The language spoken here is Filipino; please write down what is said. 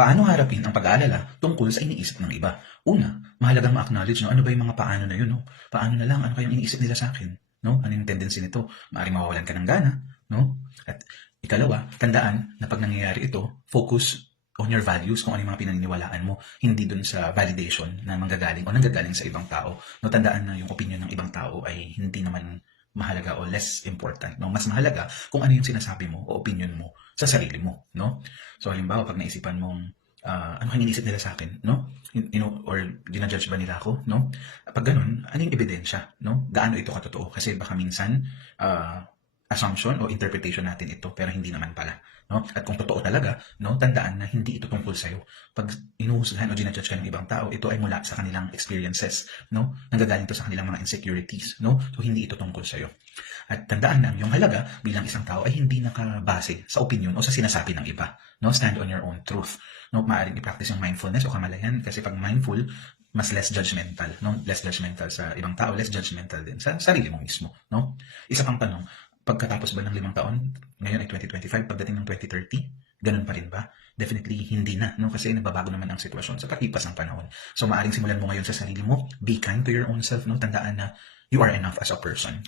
Paano harapin ang pag-aalala tungkol sa iniisip ng iba? Una, mahalagang ma-acknowledge, no? Ano ba yung mga paano na yun, no? Paano na lang? Ano kayong iniisip nila sa akin? No? Ano yung tendency nito? Maaaring mawawalan ka ng gana, no? At ikalawa, tandaan na pag nangyayari ito, focus on your values, kung ano yung mga pinaniniwalaan mo, hindi dun sa validation na manggagaling o nanggagaling sa ibang tao. No, tandaan na yung opinion ng ibang tao ay hindi naman mahalaga o less important. No? Mas mahalaga kung ano yung sinasabi mo o opinion mo sa sarili mo. No? So, halimbawa, pag naisipan mong ah, ano kang iniisip nila sa akin, no? You know, or ginajudge ba nila ako, no? Pag ganun, ano yung ebidensya, no? Gaano ito katotoo? Kasi baka minsan, ah, assumption o interpretation natin ito, pero hindi naman pala, no? At kung totoo talaga, no, tandaan na hindi ito tungkol sa'yo. Pag inuhusgahan o ginajudge ka ng ibang tao, ito ay mula sa kanilang experiences, no? Nanggagaling to sa kanilang mga insecurities, no? So, hindi ito tungkol sa'yo. At tandaan na yung halaga bilang isang tao ay hindi nakabase sa opinion o sa sinasabi ng iba. No? Stand on your own truth. No? Maaaring i-practice yung mindfulness o kamalayan kasi pag mindful, mas less judgmental. No? Less judgmental sa ibang tao, less judgmental din sa sarili mo mismo. No? Isa pang tanong, pagkatapos ba ng limang taon, ngayon ay 2025, pagdating ng 2030, ganun pa rin ba? Definitely hindi na, no? Kasi nagbabago naman ang sitwasyon sa pagipas ng panahon. So maaring simulan mo ngayon sa sarili mo, be kind to your own self, no? Tandaan na you are enough as a person.